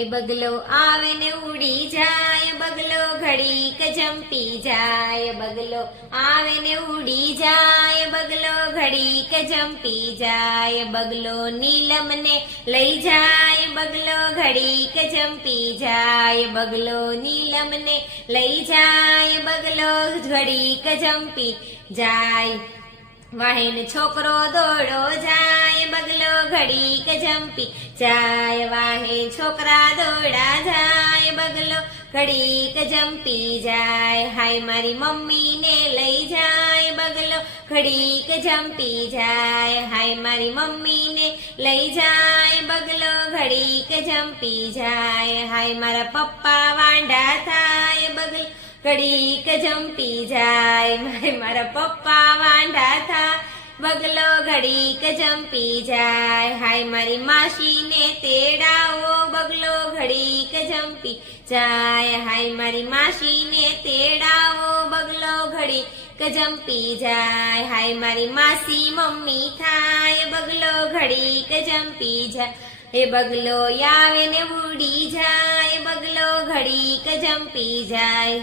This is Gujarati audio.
એ બગલો આવે ને ઉડી જાય, બગલો ઘડીક જંપી જાય, બગલો આવે ને ઉડી જાય, બગલો ઘડીક જંપી જાય, બગલો નીલમ ને લઈ જાય, બગલો ઘડીક જંપી જાય, બગલો નીલમ ને લઈ જાય, બગલો ઘડીક જંપી જાય. વાહેન છોકરો દોડો જાય, બગલો ઘડીક જંપી જાય, વાહે છોકરા દોડા જાય, બગલો ઘડીક જંપી જાય. હાય મારી મમ્મી ને લઈ જાય, બગલો ઘડીક જંપી જાય, હાય મારી મમ્મી ને લઈ જાય, બગલો ઘડીક જંપી જાય, હાય મારા પપ્પા વાંઢા થાય, બગલો ઘડીક જંપી જાય, મારા પપ્પા વાંઢા થાય, બગલો ઘડીક જંપી જાય. હાય મારી માસી ને તેડાવો, બગલો ઘડીક જંપી જાય, હાય મારી માસી ને તેડાવો, બગલો ઘડીક જંપી જાય, હાય મારી માસી મમ્મી થાય, બગલો ઘડીક જંપી જાય. એ બગલો આવે ને ઉડી જાય, બગલો ઘડીક જંપી જાય.